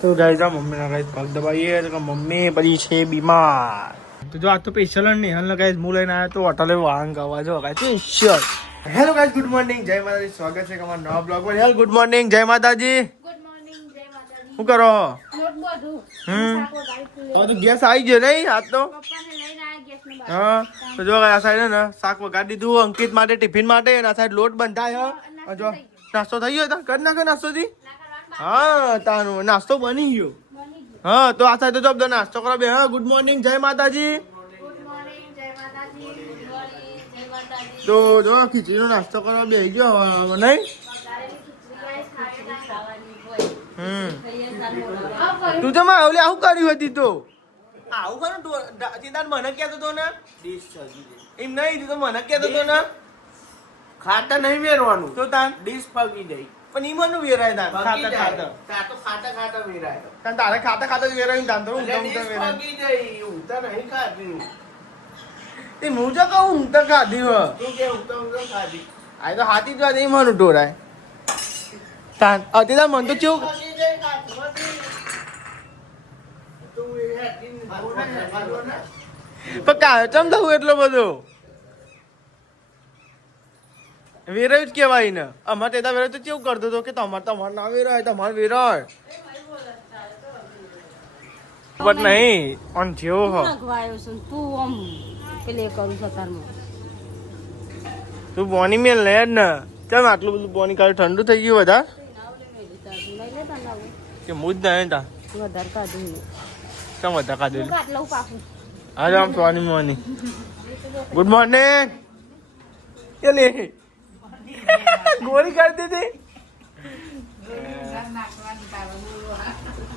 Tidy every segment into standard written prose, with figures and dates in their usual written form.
તો ગાઈસ આ મમ્મીના ગાઈસ પગ દબાઈએ તો મમ્મી પછી છે બીમાર. તો જો આજ તો સ્પેશિયલ નહીં હાલ ગાઈસ હું લઈને આવ્યો તો હોટલે વાંગ આવવા જો guys special. Hello guys, good morning, જય માતાજી, સ્વાગત છે તમારા નવા બ્લોગમાં. હેલો ગુડ મોર્નિંગ, જય માતાજી. ગુડ મોર્નિંગ, જય માતાજી. શું કરો? લોટ બધું. તો ગેસ આવી ગયો નહીં આજ તો? પપ્પાને લઈને આયા ગેસની બહાર. હા તો જો આ સાઈડ ને શાક વગાડી દીધું અંકિત માટે ટિફિન માટે, અને આ સાઈડ લોટ બંધાય હ. જો નાસ્તો થઈ ગયો તા કરી નાખો નાસ્તો થી. હા તાનું નાસ્તો બની ગયો. હા તો આ સાઈડ તો નાસ્તો કરો બે. હા ગુડ મોર્નિંગ, જય માતાજી. ગુડ મોર્નિંગ, જય માતાજી. ગુડ મોર્નિંગ, જય માતાજી. તો જો ખીચડીનો નાસ્તો કરવા બે ગયો હવે નહીં. તું તો માં ઓલે આવું કર્યું હતી તો આવું ખરું ચિંતા મને કહેતો તો ને એમ નહીં, તું તો મને કહેતો તો ને ખાતા નહીં વેરવાનું તો તાન ડીશ પગી જાય પણ ઈ મને વેરાય તાન ખાતા ખાતા ખાતા વેરાય તાન તારે ખાતા ખાતા જ વેરાય તાન તો ઊંઘતા ઊંઘતા ડીશ વેરાય. પગી જાય ઊંઘતા નહીં ખાતી એ હું જો કહું ઊંઘતા ખાધી હો તું કે ઊંઘતા ખાધી આ તો હાથી જ વાત એ મને ટોરાય તાન અતિ તાન મન તો કેવું પગી જાય કાચમાંથી. તું એ હેઠી બોલો ને. પણ કાયો ચમ થવું એટલો બધો વેરાય જ કેવાય ને. અમારે તેતા વેરાય તો કેવું કરતો હતો કે તમારે ના વેરાય, તમારે વેરાય પણ નહીં ઓન જેવો હો. નગવાયો છું તું આમ પેલે કરું સતારમાં. તું બોની મેલ લે જ ને. કેમ આટલું બધું બોની કાઢ્યું? ઠંડુ થઈ ગયું બધા કે મુજ નહીં તા વધારે કાઢું કેમ બધા કાઢેલું? કાટલું પાકું. હા આમ સોની મોની ગુડ મોર્નિંગ એ લે ગોળી કાઢી દીધી.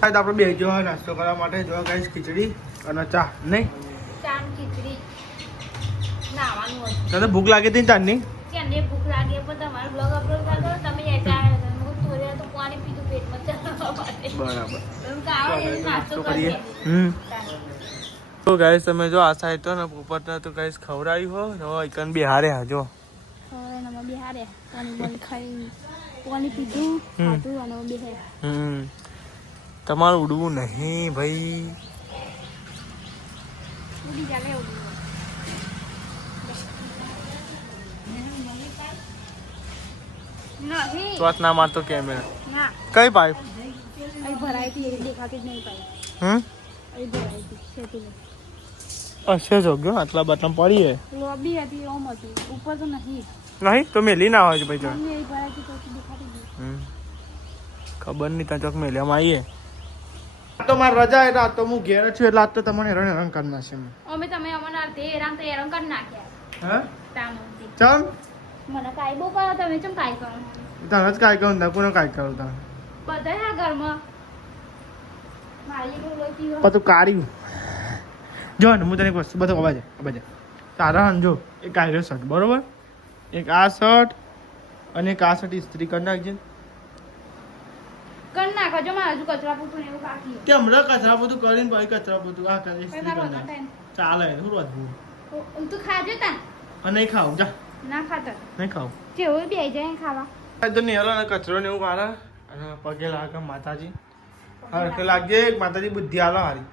આપણે બે જો નાસ્તો કરવા માટે જો ગાઈસ ખીચડી અને ચા નહીં. ચાન ખીચડી નાવાનું હતું. તને ભૂખ લાગી હતી ને ચાની? કેને ભૂખ લાગે પણ તમારો બ્લોગ અપલોડ કરતો તમે ચા હું થોડી તો પાણી પીધું પેટમાં ચાલવા માટે. બરાબર એમ કે આવો એ નાસ્તો કરીએ. તો ગાઈસ તમે જો આ સાઈડ તો ને પોપટને તો ગાઈસ ખવડાવ્યું હો ને એકન બિહારે હાજો. હવે નમા બિહારે પાણી બંધ ખાઈ પાણી પીધું ખાધું અને બિહાર. તમારું ઉડવું નહીં ભાઈ. ઉડી ચાલે ઉડી. નહીં ચોથ ના મારતો કેમેરા ના કઈ પાઇપ? અહીં ભરાઈ હતી એ દેખાતી જ નહીં પાઈ. અહીં ભરાઈ હતી છેતી અશે જો ગયો આટલા બાટલા પડીએ લોબી હતી ઓમ હતી ઉપર તો નહીં. નહીં તો મેલી ના આવે છે ભાઈ. અહીં ભરાઈ હતી તો દેખાતી જ નહીં. ખબર નહીં ત્યાં ચોક મેલ્યામાં આવીએ. તો મારી રજા એટલે તો હું ઘેર છું એટલે આજ તો તમને હેરાન કરી નાખશે. અમે તમે અમને તે હેરાન તો હેરાન કરી નાખ્યા. હા તામથી ચમ મને કાઈ બહુ કરો તમે ચમ કાઈ કરો તને જ કાંઈ કહું કોને કાંઈ કરું તને બધા હા ઘરમાં મારી બહુ લોચી હોય. પણ તું કાઢ્યું જો ને હું તને એક વસ્તુ બધું અવાજે તારા હન જો એક આયરો શર્ટ બરોબર, એક આ શર્ટ અને એક આ શર્ટ ઇસ્ત્રી કરી નાખજે. કર નાખો જો મારે હજુ કચરા પૂછું ને એવું બાકી કે હમણાં કચરા બધું કરીને પછી કચરા બધું આ કરી ઇસ્ત્રી કરી નાખ. ચાલે શું વધવું તું ખાજે તા અને નહીં ખાવું જા ના ખાતર નહીં ખાવું. કેવું બે જાય ખાવા. તો નહીં હલો ને કચરો ને એવું મારે અને પગે લાગે માતાજી હરખે લાગજે માતાજી બુદ્ધિ આલો હારી.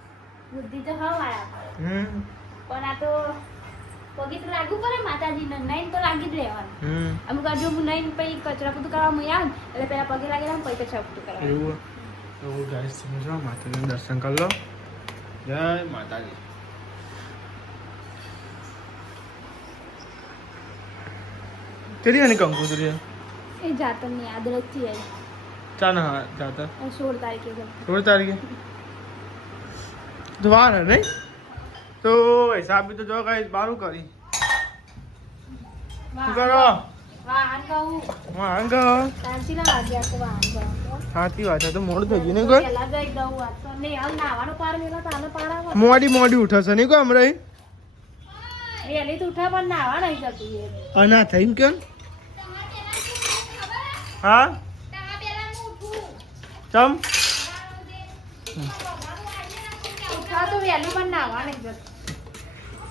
બુદ્ધિ તો હા વાળા પણ આ તો પગે તો લાગવું પડે માતાજીને નહીં તો લાગી જ રહેવાનું. અમુક જો હું નહીં પછી કચરા પૂતું કરવા હું આવું એટલે પેલા પગે લાગેલા પછી કચરા પૂતું કરવા. એવું એવું ગાઈસ સમજો માતાજીનું દર્શન કરી લો. જય માતાજી. કેટલી આની કંકોત્રી એ જાતરની આદરતથી આવી ચા ના જાતા 16 તારીખે છે. 16 તારીખે તો વાર હે નહીં તો હિસાબ બી તો જો ગાઈસ બારું કરી શું કરો વાહન કહું વાહન કહો તારસીલા વાગ્યા તો વાહન કહું સાચી વાત છે. તો મોડું થઈ ગયું ને કોઈ પેલા જઈ દઉં વાત તો નહીં હાલ નાવાનો પાર મેલા તો હાલ પાર આવે મોડી ઉઠશે નહીં કોઈ હમણાં વહેલી તો ઉઠા પણ નાવા નહીં જતું એ અના થઈ કેમ હા ચમ ઉઠા તો વહેલું પણ નાવા નહીં જતું.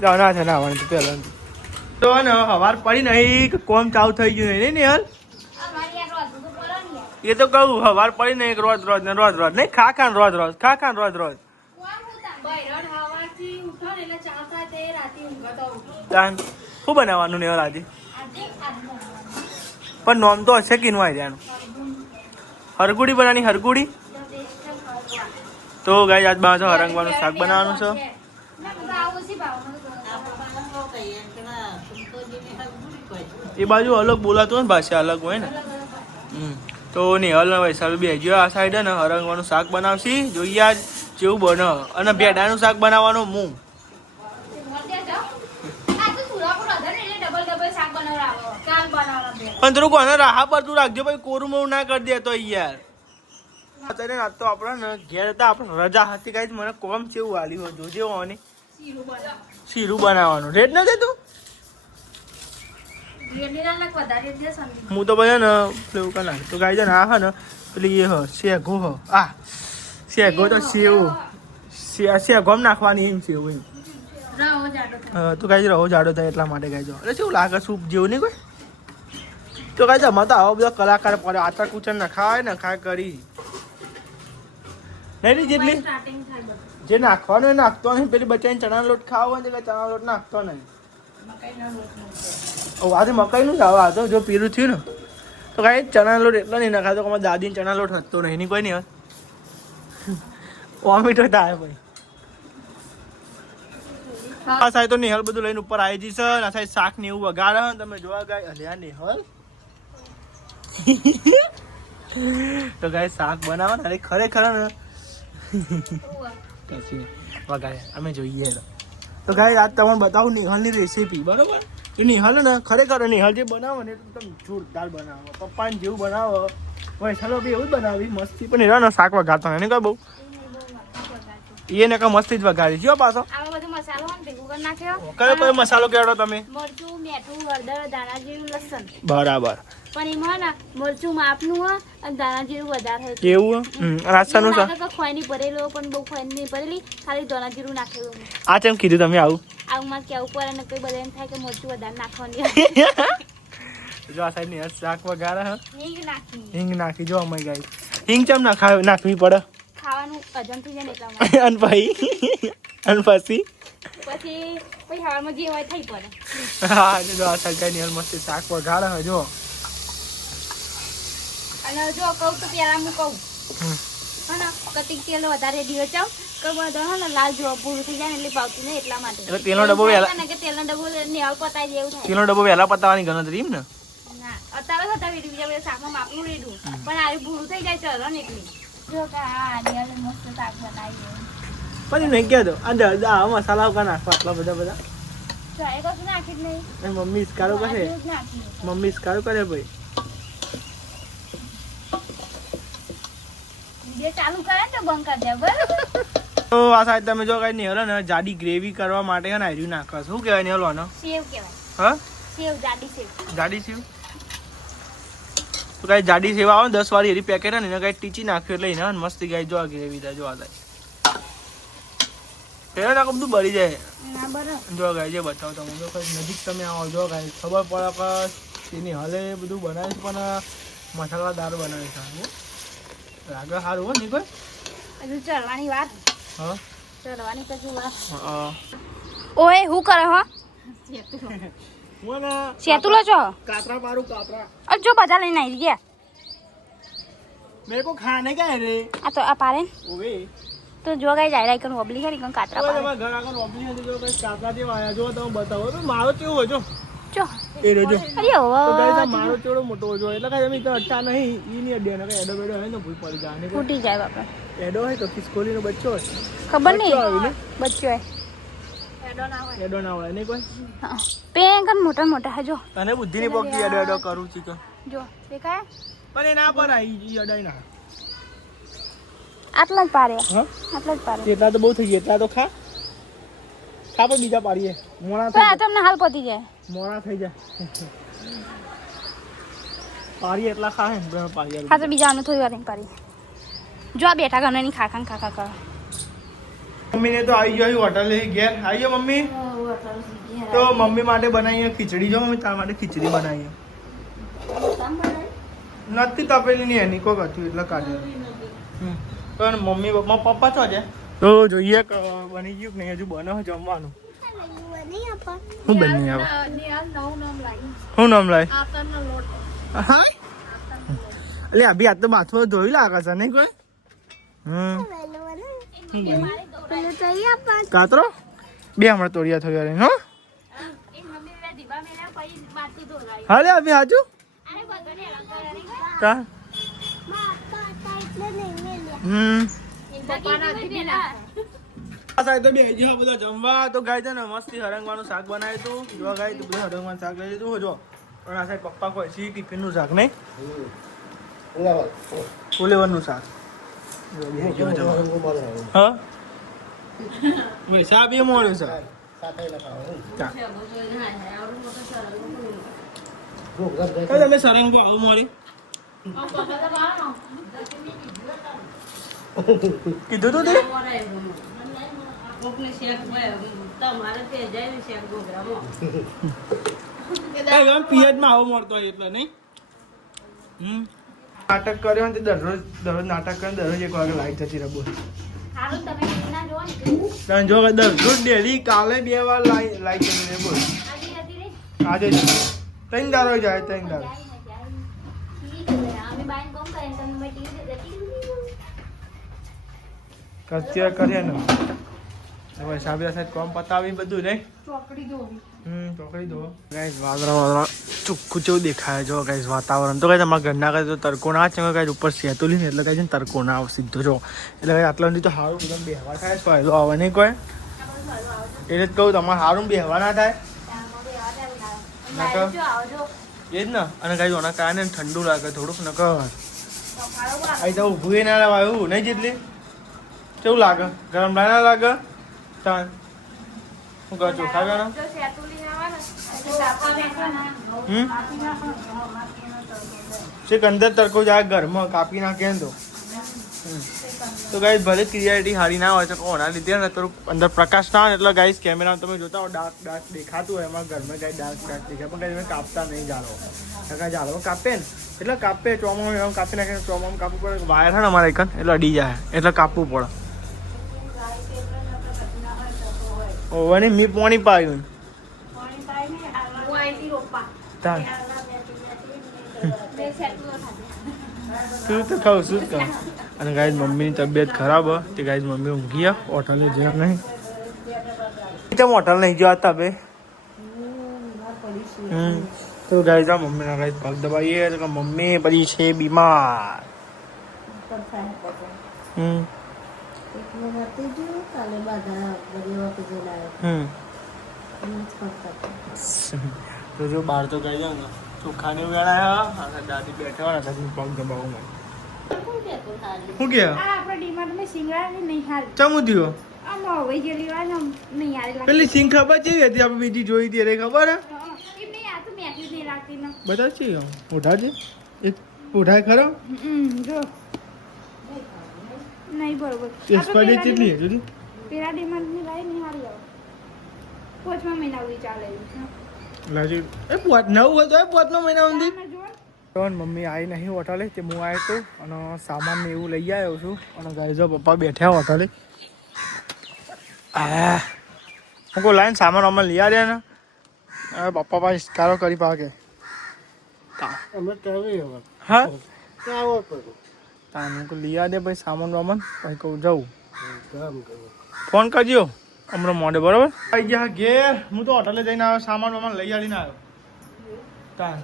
ના છે નાવાનું તો પહેલા તો ને હવાર પડી નહીં કોમ ચાલુ થઈ ગયું નહીં ને યાર અમારી યાર રોજ તો પડે ને યાર એ તો કહું હવાર પડી ને એક રોજ રોજ ને રોજ રોજ નહીં ખા ખાન રોજ રોજ ખા ખાન રોજ રોજ તાન શું બનાવવાનું નેવલ આજે પણ નોમ તો હશે કે નું આઈડિયાનું હરગુડી બનાવવાની હરગુડી તો ગાઈ આજ બાજુ હરંગવાનું શાક બનાવવાનું છે એ બાજુ અલગ બોલાતું હોય ને ભાષા અલગ હોય ને તો નેહલ વૈશાલ બે જો આ સાઈડ ને હરંગવાનું શાક બનાવશી જોઈએ આજ જેવું બને અને ભેડાનું શાક બનાવવાનું હું પણ થોડું કોને રાહા પર તું રાખજો ભાઈ કોરું મોરું ના કરી દે તો યાર અત્યારે તો આપણે ને ઘેર હતા આપણે રજા હતી કઈ મને કોમ કેવું વાલી હોય જોજે હોને શીરું બનાવવાનું રેડ ન દે તું હું તો ભાઈ ને પેલું કઈ નાખ તો ગાઈ છે ને આ હે ને પેલી એ હ શેઘો હ આ શેઘો તો સેવ શેઘોમ નાખવાની એમ સેવ એમ તો ગાઈ રહો જાડો થાય એટલા માટે ગાઈ એટલે શું લાગે સૂપ જેવું નહીં કોઈ તો ગાઈ જમા તો આવા બધા કલાકાર પડે આટા કુચન નખાય કરી નહીં જેટલી જે નાખવાનું એ નાખતો નહીં પેલી બચાઈને ચણા લોટ ખાવો હોય એટલે ચણા લોટ નાખતો નહીં આજે મકાઈનું જ આવે આ તો જો પીરું થયું ને તો કાંઈ ચણા લોટ એટલો નહીં નખાતો કે દાદીને ચણા લોટ હતો નહીં એની કોઈ નહીં વોમિટ થાય ભાઈ આ સાહેબ તો નિહલ બધું લઈને ઉપર આવી જઈશ આ સાહેબ શાક ને એવું વગાડે તમે જોવા ગાય અલ્યા નિહલ તો ગાય શાક બનાવવા અરે ખરેખર ને વગાડે અમે જોઈએ તો ગાય આજ તમને બતાવું નિહલની રેસીપી બરોબર એ નિહલ ને ખરેખર નિહલ જે બનાવો ને એકદમ જોરદાર બનાવો પપ્પાને જેવું બનાવો વૈશાલો બી એવું જ બનાવી મસ્તી પણ એનો ને શાક વગાડતો એને કહે બહુ એને કા મસ્તી જ વગાડી જો પાછો આમાં બધો મસાલો હન ભેગું કરી નાખ્યો કયો કયો મસાલો કેવડો તમે મરચું મીઠું હળદર દાણા જીરું લસણ બરાબર પણ એમાં ને મરચું માપનું હોય અને દાણા જીરું વધારે હોય કેવું રાસ્તાનું છે ખોયની ભરેલો પણ બહુ ખોયની ભરેલી ખાલી દાણા જીરું નાખેલું આ કેમ કીધું તમે આવું આવું કેવું પડે ને કોઈ બધા એમ થાય કે મરચું વધારે નાખવાની જો આ સાઈડ ની શાક વગાડે હ હિંગ નાખી જો અમે ગાઈ હિંગ ચમ નાખવી પડે ખાવાનું હજમ થઈ જાય ને એટલા માટે અને ભાઈ અને પછી ખાવામાં જે હોય થઈ પડે હા જો આ સાઈડ ની મસ્ત શાક વગાડે હ જો અને જો કહું તો પેલા હું કહું હા કતિક તેલ વધારે દિવસ ચાવ કે બધા હા ને લાલ જોવા પૂરું થઈ જાય ને એટલે પાવતું નહીં એટલા માટે એટલે તેલનો ડબ્બો વહેલા તેલનો ડબ્બો નેહાલ પતાવી જેવું થાય તેલનો ડબ્બો વહેલા પતાવવાની ગણતરી એમ ને ના અત્યારે હતા બીજા બધા શાકમાં માપનું રેડું પણ આ પૂરું થઈ જાય ચલો ને એટલી જો કે આ નેહાલ મસ્ત શાક બનાવી પછી નહીં કહેતો આ મસાલા કા નાખવા આટલા બધા તો એ કશું નાખી જ નહીં મમ્મી ઇસ્કારો કરે મમ્મી ઇસ્કારો કરે ભાઈ ચાલુ કરે તો બંધ કરી દે બરાબર તો આ સાઈડ તમે જો કઈ નિહલ ને જાડી ગ્રેવી કરવા માટે ને આર્યું નાખવા શું કહેવાય નિહલ આનો સેવ કહેવાય હા સેવ જાડી સેવ તો કઈ જાડી સેવ આવે 10 વાળી એરી પેકેટ ને એને કઈ ટીચી નાખ્યું એટલે એને મસ્તી ગાય જો આ ગ્રેવી થાય જો આ થાય ફેર ના બધું બળી જાય ના બરાબર જો ગાય જે બતાવો તમે જો કઈ નજીક તમે આવો જો ગાય ખબર પડે કે એની હલે બધું બનાવે છે પણ મસાલાદાર બનાવે છે લાગે સારું હો નહીં કોઈ હજુ ચડવાની વાત હા ચડવાની તો જો વાત હા ઓય હું કરે હો મને સેતુલો છો કાતરા પારું કાતરા અરે જો બધા લઈને આવી ગયા मेरे को खाने का है रे આ તો આ પારે ओवे તો જો ગાય જાય રાઈ કન ઓબલી ખરી કન કાતરા ઓય પારે તમારા ઘર આગળ ઓબલી હતી જો કઈ કાતરા જેવા આયા જો તમે બતાવો તો મારો કેવો હોય જો જો એ રેજો અરે તો ઓ ગાય મારો ચેડો મોટો હોય જો એટલે કઈ અમે તો અટ્ટા નહીં ઈ ની અડ્યા ને કઈ એડો બેડો હોય ને ભૂલ પડી જાય ને ફૂટી જાય બાપા એડો હોય તો ખિસકોલી નો બચ્ચો હોય ખબર બચ્ચો આવે ને? નહીં બચ્ચો હે એડો ના હોય નહીં કોઈ હા પેંગન મોટા મોટા હે જો તને બુદ્ધિ ની પોકતી એડો એડો કરું છું કે જો દેખાય પણ એ ના પર આવી ઈ અડાઈ ના આટલા જ પારે હા આટલા જ પારે એટલા તો બહુ થઈ ગયા એટલા તો ખા પણ બીજા પાડીએ મોણા તો થઈ આ તમને હાલ પતી જાય મોડા થઈ જાય પારી એટલા ખા હે પારી હા તો બીજા આનું થોડી વાર નહીં પારી જો આ બેઠા ગણે ની ખાખા ને ખાખા કરો મમ્મી ને તો આવી ગયો હોટલ ઘેર આવી ગયો મમ્મી તો મમ્મી માટે બનાવીએ ખીચડી જો મમ્મી તારા માટે ખીચડી બનાવીએ નથી તપેલી નહીં એની કોક હતું એટલે કાઢ્યું. પણ મમ્મી પપ્પા છો છે તો જોઈએ કે બની ગયું કે નહીં હજુ બને જમવાનું. શું બની આવે શું નામ લાય હા એટલે અભી આ તો માથું ધોઈ લાગે છે નહીં કોઈ. કાતરો બે હમણાં તોડિયા થોડી વાર હો હા લે અભી હાજુ કા તો બે જો બધા જમવા તો ગાય છે ને મસ્તી હરંગવાનું શાક બનાવ્યું હતું. જો ગાય તો બધું હરંગવાનું શાક લઈ લીધું જો પણ આ સાઈડ પપ્પા કોઈ સી ટિફિન નું શાક નહીં ફુલેવરનું શાક હા શાક બી મળ્યું છે. તમે સરંગો આવું મળી કીધું તું તે પિયજમાં આવો મળતો હોય એટલે નહીં. નાટક કર્યો ને દરરોજ નાટક કરે દરરોજ 1 વાગે લાઈટ જતી રહે બોલ. જો દરરોજ ડેલી કાલે 2 વાર લાઈટ જતી રહે બોલ. આજે 3 દારો જાય 3 દારો કચ્યા કરીએ ને હવે સાબિયા સાહેબ કોમ પતાવી બધું નહીં ચોકડી દો ગાઈસ વાદળા ચોખ્ખું જેવું દેખાય જો ગાઈસ વાતાવરણ તો ગાઈસ અમારા ઘરના કાંઈ તો તડકો ના છે ગાઈસ ઉપર સેતુલી ને એટલે ગાઈસ તડકો ના આવે સીધો જો એટલે ગાઈસ આટલા સુધી તો સારું બધા બેહવા થાય પહેલો આવે નહીં કોઈ એટલે જ કહું તમારે સારું બેહવા ના થાય એ જ ને અને ગાઈસ ઓના કારણે ઠંડુ લાગે થોડુંક નકર અહીં તો ઊભું ના રહેવાયું નહીં જેટલી કેવું લાગે ગરમ ના લાગે તાન હું કહું ચોખા ગરમ છેક અંદર તડકો જાય ઘરમાં કાપી નાખે ને તો ગાઈસ ભલે ક્લિયરિટી સારી ના હોય તો કોના લીધે ને થોડુંક અંદર પ્રકાશ ના હોય એટલે ગાઈસ કેમેરામાં તમે જોતા હો ડાર્ક દેખાતું હોય એમાં ઘરમાં ગાઈ ડાર્ક દેખાય પણ ગાઈસ કાપતા નહીં જાળવો જાળવો કાપે ને એટલે કાપે ચોમામાં એમ કાપી નાખે ચોમામાં કાપવું પડે વાયર છે ને અમારા એકન એટલે અડી જાય એટલે કાપવું પડે. ઓવાની મી પાણી પાયું શું તો ખાવ શું ખાવ. અને ગાઈસ મમ્મીની તબિયત ખરાબ હોય તે ગાઈસ મમ્મી ઊંઘી હોટલે જ્યાં નહીં કેમ હોટલ નહીં ગયો હતા બે તો ગાઈસ આ મમ્મીના ગાઈસ પગ દબાઈએ તો મમ્મી પછી છે બીમાર. તો જો બહાર તો ગઈ જાવ ને ચોખા ને વેળાયા અને દાદી બેઠા હોય ને પગ દબાવું શું કે ચમુ થયો પેલી સિંગ ખબર છે હતી આપણે બીજી જોઈ હતી અરે ખબર હે બધા છે ઉઠા છે એક ઉઠાય ખરો નહીં બરોબર એક્સપાયરી કેટલી જુદી પેલા ડિમાન્ડ ની લાઈ નહીં હારી આવે 5મા મહિના સુધી ચાલે લાજી એ પોત નવ હતો એ 5મા મહિના સુધી તો મમ્મી આવી નહીં હોટલે તે હું આવ્યો તો અને સામાન ને એવું લઈ આવ્યો છું અને ગાઈઝો પપ્પા બેઠા હોટલે હું કોઈ લાઈન સામાન અમે લઈ આવ્યા ને હવે પપ્પા પાસે કારો કરી પાકે હા તાનું કોઈ લઈ દે પછી સામાન વામાન પછી કહું જાઉં ફોન કરજો હમણાં મોડે બરાબર આવી ગયા ઘેર હું તો હોટલે જઈને આવ્યો સામાન વામાન લઈ આવીને આવ્યો તાન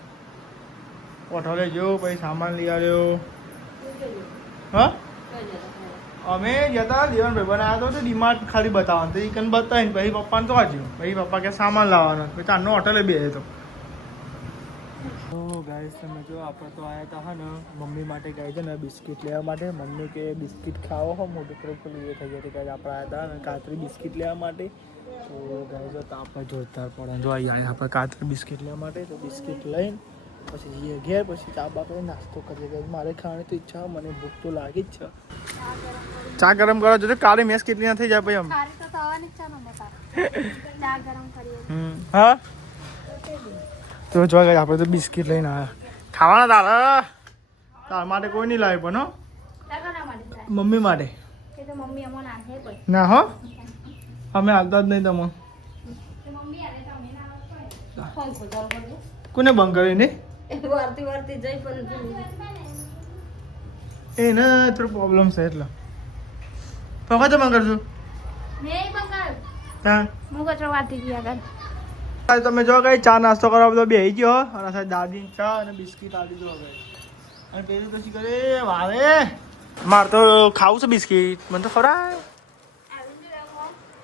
હોટલે ગયો પછી સામાન લઈ આવ્યો હા અમે જતા દેવનભાઈ બનાવ્યો તો ડીમાર્ટ ખાલી બતાવવાનું તો એ કન બતાવીને પછી પપ્પાને તો વાંચ્યું પછી પપ્પા કે સામાન લાવવાનો પછી ચારનો હોટલે બે તો ગાઈસ તમે જો આપણે તો આવ્યા હતા હા ને મમ્મી માટે ગાય છે ને બિસ્કિટ લેવા માટે મમ્મી કે બિસ્કિટ ખાવો હો મોટું થોડુંક એ થઈ જાય ગાય આપણે આવ્યા હતા અને કાતરી બિસ્કિટ લેવા માટે તો ગાય જો તો આપણે જોરદાર પડે જો અહીંયા આપણે કાતરી બિસ્કિટ લેવા માટે તો બિસ્કિટ લઈને પછી જઈએ ઘેર પછી ચા બા કરીને નાસ્તો કરીએ ગાય મારે ખાવાની તો ઈચ્છા મને ભૂખ તો લાગી જ છે ચા ગરમ કરો જો કાલે મેસ કેટલી ના થઈ જાય પછી હા તો જો ગાય આપણે તો બિસ્કિટ લઈને આવ્યા ખાવાના તારા તાર માટે કોઈ નહીં લાવે પણ હો લગન માટે થાય. મમ્મી માટે એ તો મમ્મી અમને નાખે કોઈ. ના હો અમે હાલતા જ નહીં તમને તો મમ્મી આલે તો અમે ના આવતો. ફોન ખોદાવ પડે. કોને બંધ કરી ને વારતી વારતી જઈ પણ એને થોડો પ્રોબ્લેમ છે એટલે પપ્પા તો બંધ કરજો નહીં બંગાળ. હા હું કચરો વાતી ગયા કર. આજે તમે જો કઈ ચા નાસ્તો કરવા બધો બેસી ગયો અને સાહેબ દાદી ચા અને બિસ્કીટ આપી દો હવે અને પેલું તો શું કરે વારે મારે તો ખાવું છે બિસ્કીટ મને તો ખવડાય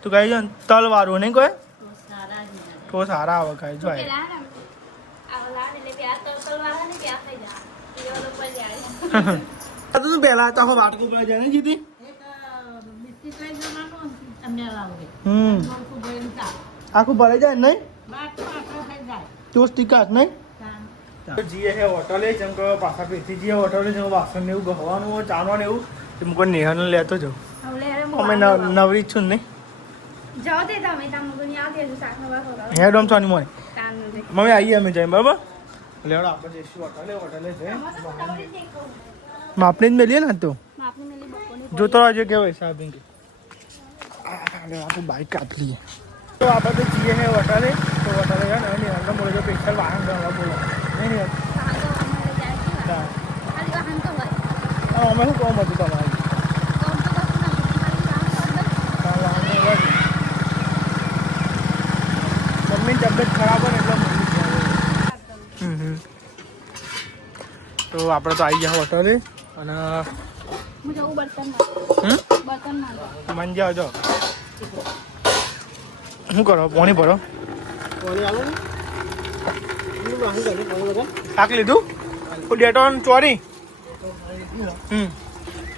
તું કહી જો તલ વાળું નહીં કોઈ તો સારા આવે ખાઈ જો પેલા ને આ લાડ એટલે પ્યાર તલ વાળા ને પ્યાર થઈ જાય. એ ઓલો પર જાય. તું પહેલા તો વાટકું પર જાય ને જીતી આખું ભરાઈ જાય નહીં તો સ્ટીકર નહીં જીએ હે હોટલે જેમ કે પાછા પેથી જીએ હોટલે જેમ વાસણ ને એવું ગહવાનું હોય ચાનો ને એવું તેમ કોઈ નેહન લેતો જાઉં અમે નવરી જ છું નહીં જાઓ તે તમે તમને આવતી હજુ શાક નવા ખવડાવો. હે ડોમ છોની મોય કામ નથી. મમ્મી આવીએ અમે જઈએ બરાબર લેવડો આપણે જઈશું હોટલે છે માપને જ મેલીએ ને તો માપની મેલી બપોરની જોતો આજે કેવાય સાહેબ કે આપણે બાઈક કાપી લઈએ તો આપણે તો જઈએ હે હોટલે તો હોટલે છે ને એની અંદર બોલે તો સ્પેશિયલ વાહન કરવા બોલો નહીં નહીં ખાલી વાહન તો હોય. અમે શું કોમ હતું તમારે મમ્મીની તબિયત ખરાબ હોય ને એટલે તો આપણે તો આવી ગયા હોટલે અને હું જવું બર્તન મન જાઓ જો શું કરો પોણી ભરો શાક લીધું ડેટોન ચોરી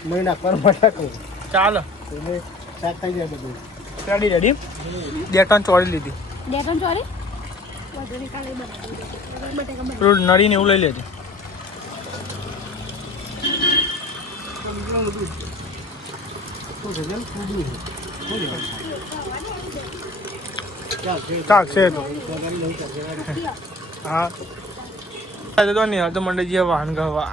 મેં નાખવાનું બટાકો ચાલો શાક થઈ જાય બધું રેડી રેડી ડેટોન ચોરી લીધી ડેટન ચોરી વધુ નીકાળી બટાકા પેલું નળીને એવું લઈ લેજે શાક છે તો હા તો નહીં તો મંડે જઈએ વાહન ગવા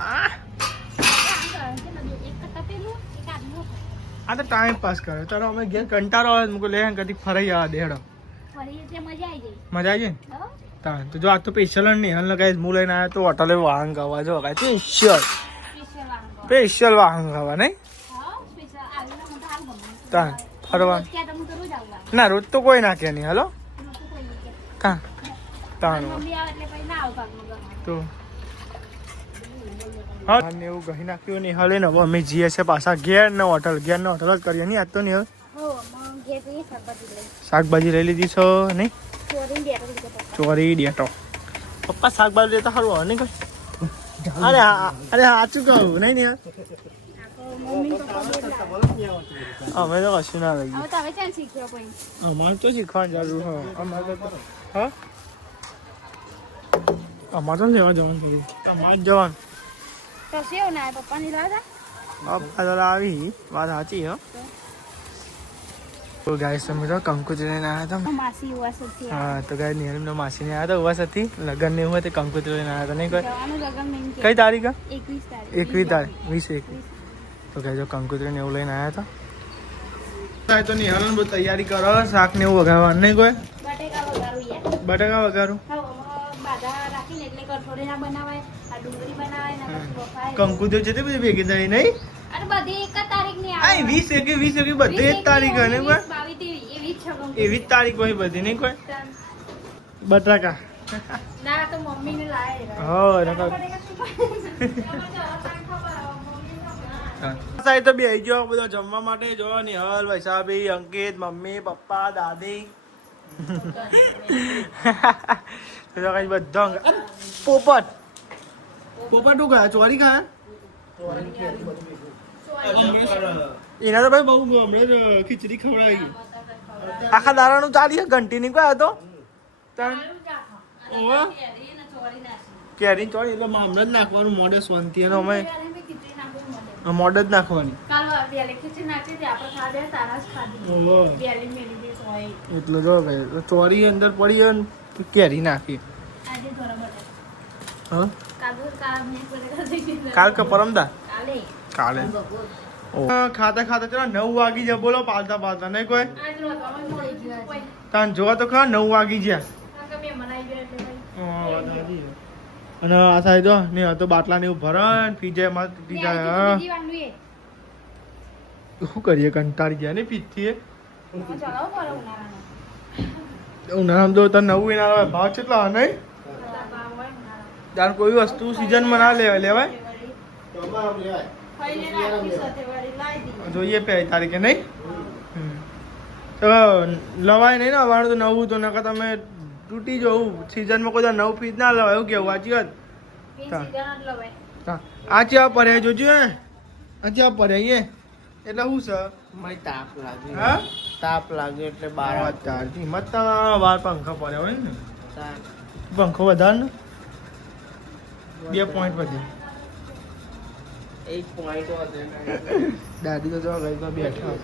આ તો ટાઈમ પાસ કરે તારો અમે ઘેર કંટાળો આવે મૂકો લે કદી ફરાઈ જવા દે હેડો મજા આવી જાય. મજા આવી જાય ને તાર તો જો આ તો સ્પેશિયલ નહીં હાલ કઈ હું લઈને આવ્યો તો હોટલે વાહન ગવા જો કઈ સ્પેશિયલ વાહન ગવા નહીં તાર ફરવા ના રોજ તો કોઈ નાખે નહીં હાલો કા તાણું તો હા ને એવું કહી નાખ્યું નહીં હાલે ને હવે અમે જઈએ છે પાછા ઘેર ને હોટલ જ કરીએ નહીં આજ તો નહીં હવે શાકભાજી લઈ લીધી છો નહીં ચોરી ડેટો પપ્પા શાકભાજી લેતા સારું હોય નહીં કોઈ અરે સાચું કહું નહીં ને અમે તો કશું ના લઈએ અમારે તો શીખવાની જરૂર હોય અમારે તો હા અમારે તો લેવા જવાનું થયું અમારે જ જવાનું પપ્પા તો આવી વાત સાચી હો તો ગાય તમે તો કંકુતરી લઈને આવ્યા હતા હા તો ગાય નિયમનો માસીને આવ્યા હતા ઉવાસ હતી લગ્ન ને એવું હોય તો કંકુતરી લઈને આવ્યા હતા નહીં કઈ તારીખ 21 તારીખ 20 તો ગાય જો કંકુતરી ને એવું લઈને આવ્યા હતા તો નિહાલ બહુ તૈયારી કરો શાક ને એવું વગાડવાનું નહીં કોઈ બટાકા વગાડું કંકુતરી છે તે બધી ભેગી થઈ નહીં બધી એક જ તારીખ ની આ 20 બધી જ તારીખ હોય ને કોઈ એવી જ તારીખ હોય બધી નહીં કોઈ બટાકા ના તો મમ્મી ને લાવે સાહેબ તો બે ગયો બધો જમવા માટે જો નિહાલ વૈશાભી અંકિત મમ્મી પપ્પા દાદી કઈ બધા પોપટ શું ગયા ચોરી ગયા એના તો ભાઈ બહુ હમણાં ખીચડી ખવડાવી ગઈ આખા દારાનું ચાલી ઘંટી ની કયા હતો કેરી ચોરી એટલે હમણાં જ નાખવાનું મોડે શાંતિ અને અમે મોડે જ નાખવાની એટલે જો ભાઈ ચોરી અંદર પડી કેરી નાખી હા કાલે કાલ કે પરમદા કાલે કાલે ખાતા ખાતા ચલો 9 વાગી જાય બોલો પાલતા પાલતા નહીં કોઈ આજ નો તો મોડી ગયો તાન જોવા તો ખરા 9 વાગી ગયા કાકા મે મનાઈ ગયો એટલે ભાઈ હા, વાત સાચી છે. અને આ સાઈડ તો ને આ તો બાટલા ને એવું ભરણ પીજે માં પીજા બીજી વાર નું એ શું કરીએ કંટાળી ગયા ને પીથી ચલાવો પર ઉનાળાનો ઉનાળામાં તો તને નવું ના આવે ભાવ કેટલા હોય નહીં તાર કોઈ વસ્તુ સિઝનમાં ના લેવાય ચોમાં આમ લેવાય. જોઈએ 2 તારીખે નહીં તો લવાય નહીં ને અવાણું તો નવું તો નકર તમે તૂટી જવું સિઝનમાં કોઈ નવું ફ્રીજ ના લવાય એવું કેવું સાચી વાત હા આ ચેવા પડે જોજો હે આ ચેવા પડે અહીંયા એટલે શું છે મને તાપ લાગે હા તાપ લાગે એટલે બાર વાત ચાલતી મત વાર પંખા પડ્યા હોય ને તાપ. પંખો વધારે ને 2 પોઈન્ટ વધે એક પોઈન્ટ વધે દાદી તો જો બેઠા